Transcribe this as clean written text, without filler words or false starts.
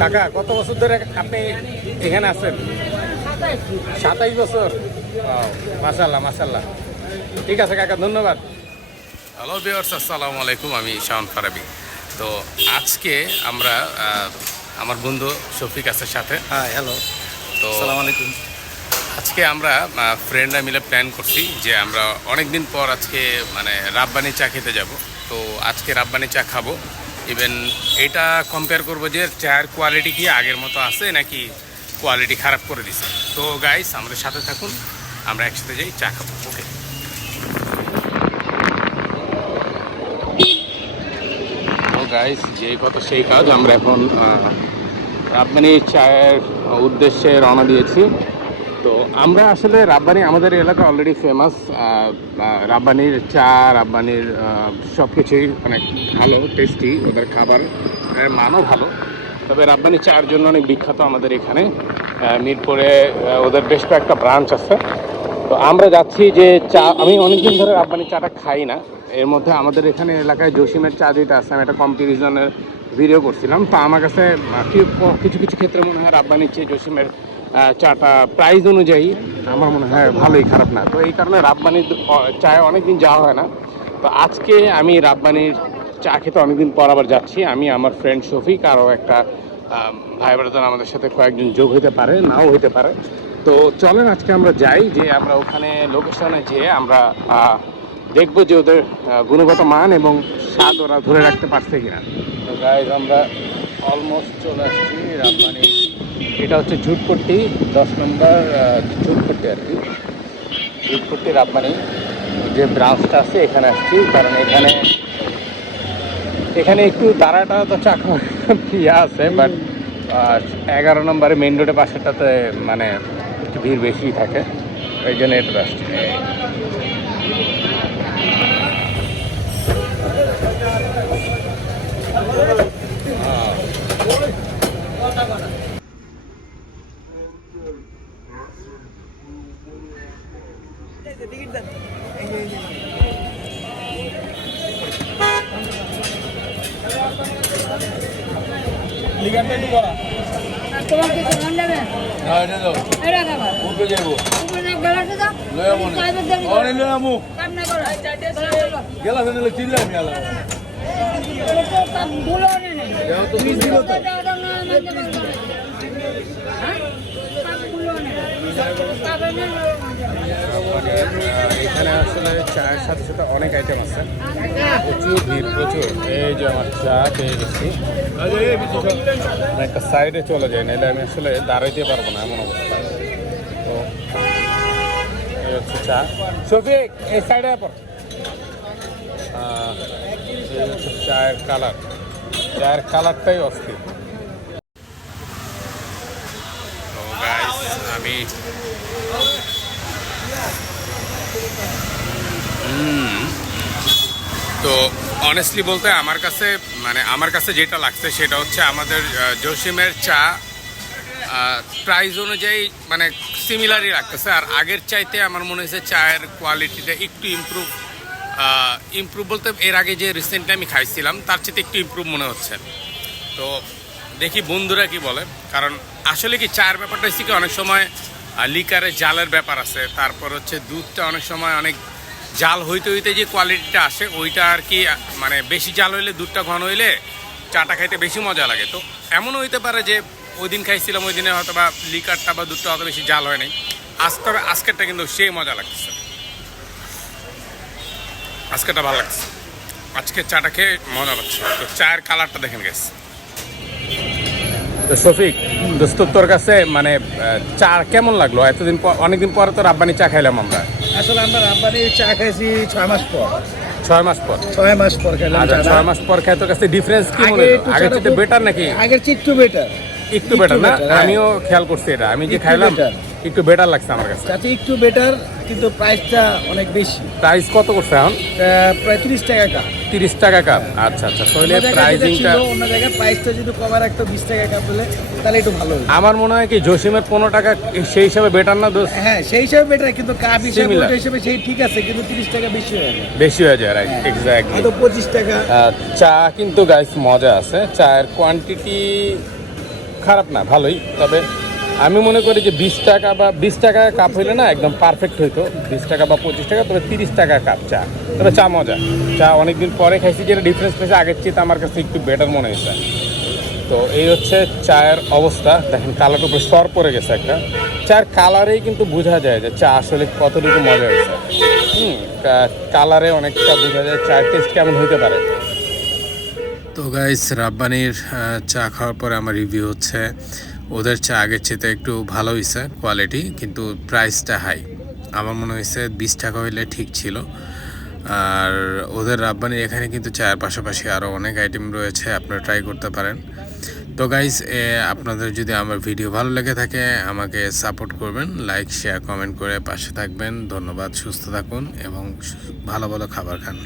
কাকা কত বছর ধরে আপনি এখানে আছেন? 27 বছর। মাশাল্লাহ মাশাল্লাহ। ঠিক আছে কাকা, ধন্যবাদ। হ্যালো ভিউয়ার্স, আসসালামু আলাইকুম। আমি শাওন ফারাবি। তো আজকে আমরা আমার বন্ধু শফিক আছে সাথে। হ্যাঁ, হ্যালো, তো আসসালামু আলাইকুম। আজকে আমরা ফ্রেন্ডরা মিলে প্ল্যান করছি যে আমরা অনেক দিন পর আজকে মানে রাব্বানি চা খেতে যাব। তো আজকে রাব্বানি চা খাবো। ইভেন এটা কম্পেয়ার করবো যে চায়ের কোয়ালিটি কি আগের মতো আছে নাকি কোয়ালিটি খারাপ করে দিছে। তো গাইস আমাদের সাথে থাকুন, আমরা একসাথে যাই চা খাবো। ওকে। তো গাইস যেই কথা সেই কাজ, আমরা এখন রাব্বানি চায়ের উদ্দেশ্যে রওনা দিয়েছি। তো আমরা আসলে রাব্বানি আমাদের এলাকা অলরেডি ফেমাস। রাব্বানির চা, রাব্বানির সব কিছুই অনেক ভালো, টেস্টি, ওদের খাবার মানও ভালো। তবে রাব্বানি চায়ের জন্য অনেক বিখ্যাত আমাদের এখানে মিরপুরে ওদের বেশ কয়েকটা ব্রাঞ্চ আছে। তো আমরা যাচ্ছি যে চা, আমি অনেকদিন ধরে রাব্বানি চাটা খাই না। এর মধ্যে আমাদের এখানে এলাকায় জসিমের চা যেটা আছে, আমি একটা কম্পারিজনের ভিডিও করছিলাম। তো আমার কাছে কিছু কিছু ক্ষেত্রে মনে হয় রাব্বানির চেয়ে জসিমের চাটা প্রাইস অনুযায়ী আমার মনে হয় ভালোই, খারাপ না। তো এই কারণে রাব্বানির চায় অনেকদিন যাওয়া হয় না। তো আজকে আমি রাব্বানির চা খেতে অনেকদিন পর আবার যাচ্ছি। আমি, আমার ফ্রেন্ড শফিক, আরও একটা ভাই ব্রাদার আমাদের সাথে কয়েকজন যোগ হতে পারে, নাও হতে পারে। তো চলেন আজকে আমরা যাই, যে আমরা ওখানে লোকেশনে যেয়ে আমরা দেখবো যে ওদের গুণগত মান এবং স্বাদ ওরা ধরে রাখতে পারছে কিনা। তো গাইজ আমরা অলমোস্ট চলে আসছি রাব্বানি। এটা হচ্ছে ঝুটপট্টি 10 নম্বর ঝুটপট্টি আর কি, ঝুটপট্টি রাব্বানি যে ব্রাঞ্চটা আছে এখানে আসছি। কারণ এখানে একটু দাঁড়াটা তো চাকা ইয়ে আছে, বাট 11 নম্বরে মেন রোডের পাশেটাতে মানে একটু ভিড় বেশি থাকে, এই জন্য এটা আসছে। তোমার কিছু মন নেবে? হ্যাঁ, এটা দাও। এটা খাবার। উঠে যাবো। উপরে গ্লাসে দাও। লয়ে আমু না। চাইবে দেবো। ওরে লয়ে আমু। কাম না করো। গেলা ফেলে চিল্লাই আমি আলা। তো কাম ভুলো না। দেও তো বিশ দিল তো। দাও না মানতে পারবো না। হ্যাঁ? কাম ভুলো না। কাবে না। এখানে আসলে চায়ের সাথে সাথে অনেক আইটেম আছে, প্রচুর ভিড়, প্রচুর। এই যে আমার চা পেয়ে গেছি, একটা সাইডে চলে যায়, নাহলে আমি আসলে দাঁড়াইতে পারবো না এমন অবস্থা। তো এই হচ্ছে চা। শফিক এই সাইডে পর। এই হচ্ছে চায়ের কালার, চায়ের কালারটাই অস্থির। তো গাইস আমি তো অনেস্টলি বলতে আমার কাছে যেটা লাগছে সেটা হচ্ছে আমাদের জসিমের চা প্রাইস অনুযায়ী মানে সিমিলারই লাগতেছে। আর আগের চাইতে আমার মনে হয়েছে চায়ের কোয়ালিটিটা একটু ইমপ্রুভ বলতে এর আগে যে রিসেন্টলি আমি খাইছিলাম তার চেয়ে একটু ইমপ্রুভ মনে হচ্ছে। তো দেখি বন্ধুরা কি বলে। কারণ আসলে কি চায়ের ব্যাপারটা হচ্ছে কি, অনেক সময় লিকারের জালের ব্যাপার আছে, তারপর হচ্ছে দুধটা অনেক সময় অনেক জাল হইতে হইতে যে কোয়ালিটিটা আসে ওইটা আর কি, মানে বেশি জাল হইলে, দুধটা ঘন হইলে চাটা খাইতে বেশি মজা লাগে। তো এমনও হইতে পারে যে ওই দিন খাইছিলাম, ওই দিনে হয়তো বা লিকারটা বা দুধটা অত বেশি জাল হয় নাই। তবে আজকেরটা কিন্তু সেই মজা লাগতেছে, আজকেরটা ভালো লাগছে, আজকের চাটা খেয়ে মজা লাগছে। তো চায়ের কালারটা দেখেন গেছে। তো শফিক দোস্ত, তোর কাছে মানে চা কেমন লাগলো? এতদিন পর, অনেকদিন পরে তো রাব্বানি চা খাইলাম আমরা। আসলে আমরা রাব্বানি চা খাইছি 6 মাস পর। 6 মাস পর? 6 মাস পর খেলাম। আচ্ছা, 6 মাস পর খেয়ে তোর কাছে ডিফারেন্স কি মনে হলো? আগের চেয়ে বেটার নাকি? আগের চেয়ে একটু বেটার। একটু বেটার না? আমিও খেয়াল করছি এটা, আমি যে খাইলাম একটু বেটার লাগছে আমার কাছে। আচ্ছা, একটু বেটার, কিন্তু প্রাইসটা অনেক বেশি। প্রাইস কত করছে এখন? প্রায় 30 টাকা কাপ। 30 টাকা কাপ? আচ্ছা আচ্ছা, তাহলে প্রাইসিংটা অন্য জায়গায় প্রাইসটা যদি কভার রাখতো 20 টাকা কাপ হলে তাহলে একটু ভালো হতো। আমার মনে হয় কি জসিমের 15 টাকা সেই হিসাবে বেটার না দোস্ত? হ্যাঁ, সেই হিসাবে বেটার, কিন্তু কাপ হিসাবে সেই ঠিক আছে, কিন্তু 30 টাকা বেশি হয়ে যায়। বেশি হয়ে যায়, রাইট, এক্স্যাক্টলি। তো 25 টাকা। চা কিন্তু গাইস মজা আছে, চায়ের কোয়ান্টিটি খারাপ না, ভালোই। তবে আমি মনে করি যে 20 টাকা বা 20 টাকা কাপ হইলে না একদম পারফেক্ট হইতো, 20 টাকা বা 25 টাকা। তবে 30 টাকা কাপ চা, তবে চা মজা। চা অনেকদিন পরে খাইছি, যেটা ডিফারেন্স পেয়েছে আগের চেয়ে আমার কাছে একটু বেটার মনে হয়েছে। তো এই হচ্ছে চায়ের অবস্থা। দেখেন কালারটা উপরে স্তর পড়ে গেছে একটা। চায়ের কালারেই কিন্তু বোঝা যায় যে চা আসলে কতটুকু মজা হয়েছে। কালারে অনেকটা বোঝা যায় চায়ের টেস্ট কেমন হইতে পারে। তো গাইস, রাব্বানির চা খাওয়ার পরে আমার রিভিউ হচ্ছে, ওদের চা আগের চেয়ে একটু ভালো হয়েছে কোয়ালিটি, কিন্তু প্রাইসটা হাই। আমার মনে হয়েছে 20 টাকা হইলে ঠিক ছিল। আর ওদের রাব্বানির এখানে কিন্তু চায়ের পাশাপাশি আরও অনেক আইটেম রয়েছে, আপনারা ট্রাই করতে পারেন। তো গাইস, আপনাদের যদি আমার ভিডিও ভালো লেগে থাকে আমাকে সাপোর্ট করবেন, লাইক শেয়ার কমেন্ট করে পাশে থাকবেন। ধন্যবাদ, সুস্থ থাকুন এবং ভালো ভালো খাবার খান।